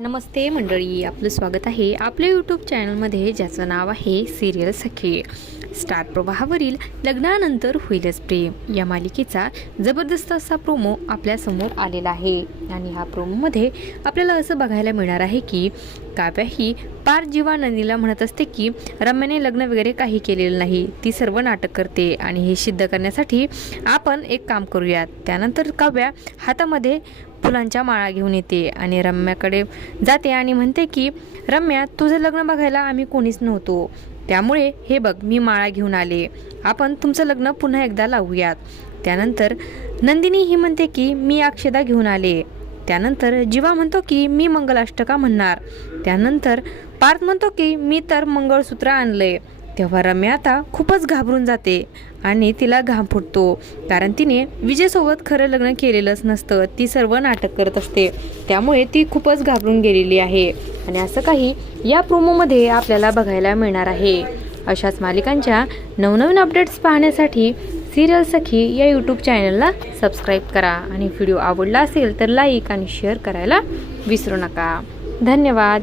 नमस्ते मंडळी, आपलं स्वागत आहे आपल्या यूट्यूब चॅनलमध्ये, ज्याचं नाव आहे सिरियल सखी. स्टार प्रवाहावरील लग्नानंतर होईलच प्रेम या मालिकेचा जबरदस्त असा प्रोमो आपल्यासमोर आलेला आहे. आणि ह्या प्रोमोमध्ये आपल्याला असं बघायला मिळणार आहे की काव्या ही पार जीवा नंदीला म्हणत असते की रम्याने लग्न वगैरे काही केलेलं नाही, ती सर्व नाटक करते आणि हे सिद्ध करण्यासाठी आपण एक काम करूयात. त्यानंतर काव्या हातामध्ये फुलांच्या माळा घेऊन येते आणि रम्याकडे जाते आणि म्हणते की रम्या, तुझं लग्न बघायला आम्ही कोणीच नव्हतो, त्यामुळे हे बघ मी माळा घेऊन आले, आपण तुमचं लग्न पुन्हा एकदा लावूयात. त्यानंतर नंदिनी ही म्हणते की मी अक्षदा घेऊन आले. त्यानंतर जीवा म्हणतो की मी मंगलाष्टका म्हणणार. त्यानंतर पार्थ म्हणतो की मी तर मंगळसूत्र आणलंय. तेव्हा रम्या आता खूपच घाबरून जाते आणि तिला घाम फुटतो, कारण तिने विजयसोबत खरं लग्न केलेलंच नसतं, ती सर्व नाटक करत असते, त्यामुळे ती खूपच घाबरून गेलेली आहे. आणि असं काही या प्रोमोमध्ये आपल्याला बघायला मिळणार आहे. अशाच मालिकांच्या नवनवीन अपडेट्स पाहण्यासाठी सिरियल सखी या यूट्यूब चॅनलला सबस्क्राईब करा आणि व्हिडिओ आवडला असेल तर लाईक आणि शेअर करायला विसरू नका. धन्यवाद.